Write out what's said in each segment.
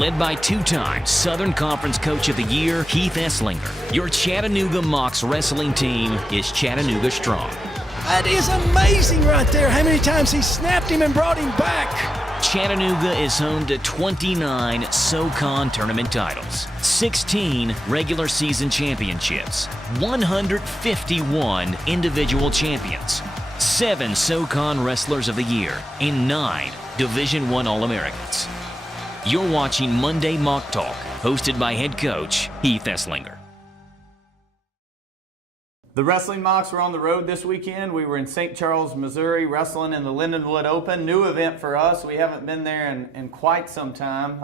led by two-time Southern Conference Coach of the Year, Heath Esslinger. Your Chattanooga Mocs wrestling team is Chattanooga strong. That is amazing right there, how many times he snapped him and brought him back. Chattanooga is home to 29 SoCon tournament titles, 16 regular season championships, 151 individual champions, 7 SoCon Wrestlers of the Year, and 9 Division I All-Americans. You're watching Monday Moc Talk, hosted by head coach Heath Esslinger. The Wrestling Mocs were on the road this weekend. We were in St. Charles, Missouri, wrestling in the Lindenwood Open. New event for us. We haven't been there in quite some time.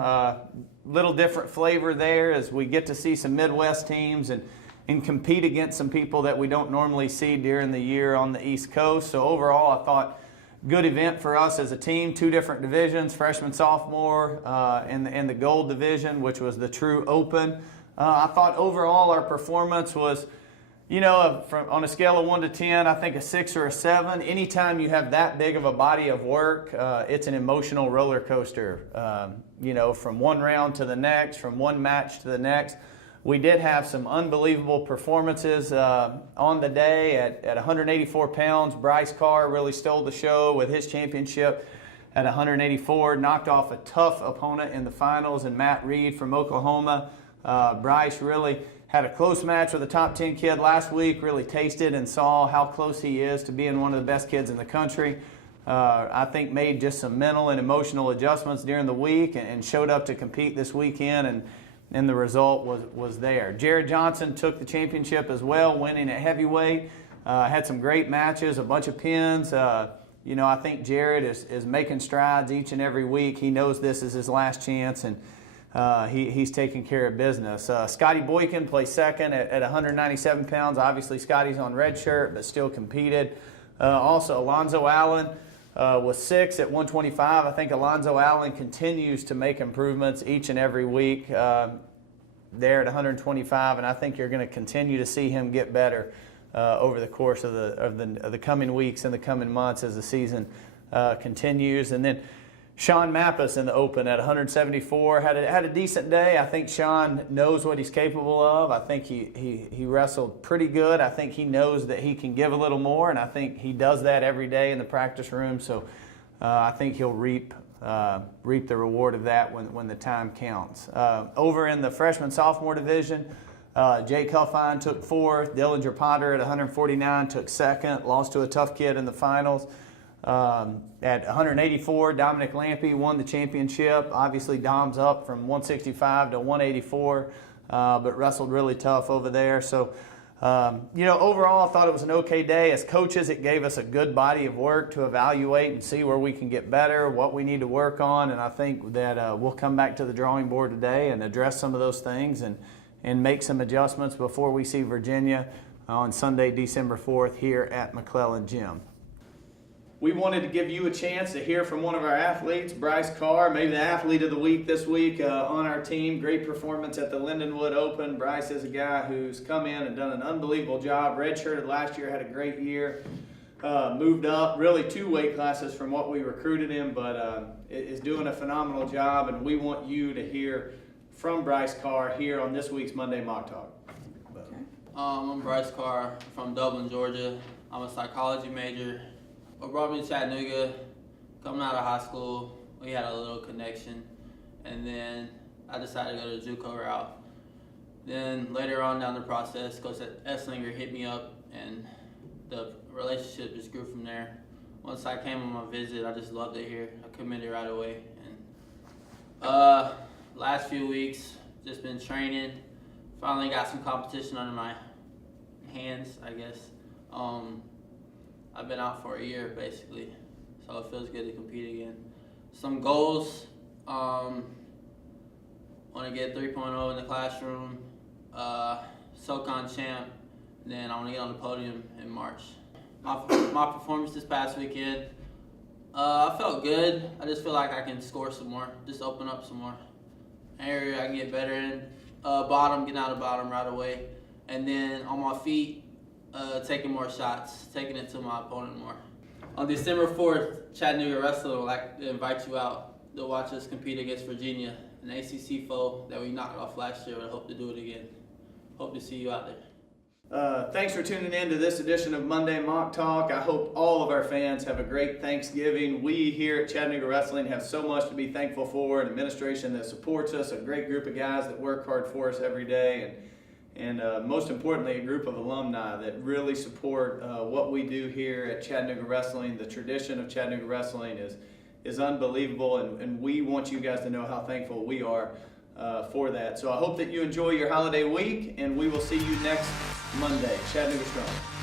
Little different flavor there as we get to see some Midwest teams and compete against some people that we don't normally see during the year on the East Coast. So overall, I thought good event for us as a team. 2 different divisions, freshman, sophomore, and the gold division, which was the true open. I thought overall our performance was, you know, on a scale of 1 to 10, I think a 6 or a 7. Anytime you have that big of a body of work, it's an emotional roller coaster. You know, from one round to the next, from one match to the next. We did have some unbelievable performances on the day at 184 pounds. Bryce Carr really stole the show with his championship at 184. Knocked off a tough opponent in the finals, and Matt Reed from Oklahoma. Bryce really had a close match with a top 10 kid last week, really tasted and saw how close he is to being one of the best kids in the country. I think made just some mental and emotional adjustments during the week and showed up to compete this weekend, and the result was there. Jared Johnson took the championship as well, winning at heavyweight. Had some great matches, a bunch of pins. You know, I think Jared is making strides each and every week. He knows this is his last chance, and he's taking care of business. Scotty Boykin placed second at 197 pounds. Obviously, Scotty's on red shirt, but still competed. Also, Alonzo Allen was 6th at 125. I think Alonzo Allen continues to make improvements each and every week there at 125, and I think you're going to continue to see him get better over the course of the coming weeks and the coming months as the season continues. And then Sean Mappus in the Open at 174 had a decent day. I think Sean knows what he's capable of. I think he wrestled pretty good. I think he knows that he can give a little more, and I think he does that every day in the practice room. So I think he'll reap the reward of that when the time counts. Over in the freshman sophomore division, Jake Huffine took 4th. Dillinger Potter at 149 took 2nd. Lost to a tough kid in the finals. At 184, Dominic Lampy won the championship. Obviously, Dom's up from 165 to 184, but wrestled really tough over there. So, you know, overall, I thought it was an okay day. As coaches, it gave us a good body of work to evaluate and see where we can get better, what we need to work on, and I think that we'll come back to the drawing board today and address some of those things and make some adjustments before we see Virginia on Sunday, December 4th here at McClellan Gym. We wanted to give you a chance to hear from one of our athletes, Bryce Carr, maybe the athlete of the week this week on our team. Great performance at the Lindenwood Open. Bryce is a guy who's come in and done an unbelievable job. Redshirted last year, had a great year. Moved up really 2 weight classes from what we recruited him, but is doing a phenomenal job, and we want you to hear from Bryce Carr here on this week's Monday Moc Talk. I'm Bryce Carr from Dublin, Georgia. I'm a psychology major. What brought me to Chattanooga, coming out of high school, we had a little connection, and then I decided to go the JUCO route. Then later on down the process, Coach Esslinger hit me up, and the relationship just grew from there. Once I came on my visit, I just loved it here. I committed right away. And last few weeks, just been training. Finally got some competition under my hands, I guess. I've been out for a year, basically, so it feels good to compete again. Some goals, want to get 3.0 in the classroom, SoCon champ, and then I want to get on the podium in March. My performance this past weekend, I felt good. I just feel like I can score some more, just open up some more. Area I can get better in. Getting out of bottom right away. And then on my feet, taking more shots, taking it to my opponent more. On December 4th, Chattanooga Wrestling would like to invite you out to watch us compete against Virginia an ACC foe that we knocked off last year, and hope to do it again. Hope to see you out there. Thanks for tuning in to this edition of Monday Moc Talk. I hope all of our fans have a great Thanksgiving. We here at Chattanooga Wrestling have so much to be thankful for, an administration that supports us, a great group of guys that work hard for us every day, and most importantly, a group of alumni that really support what we do here at Chattanooga Wrestling. The tradition of Chattanooga Wrestling is unbelievable, and we want you guys to know how thankful we are for that. So I hope that you enjoy your holiday week, and we will see you next Monday. Chattanooga Strong.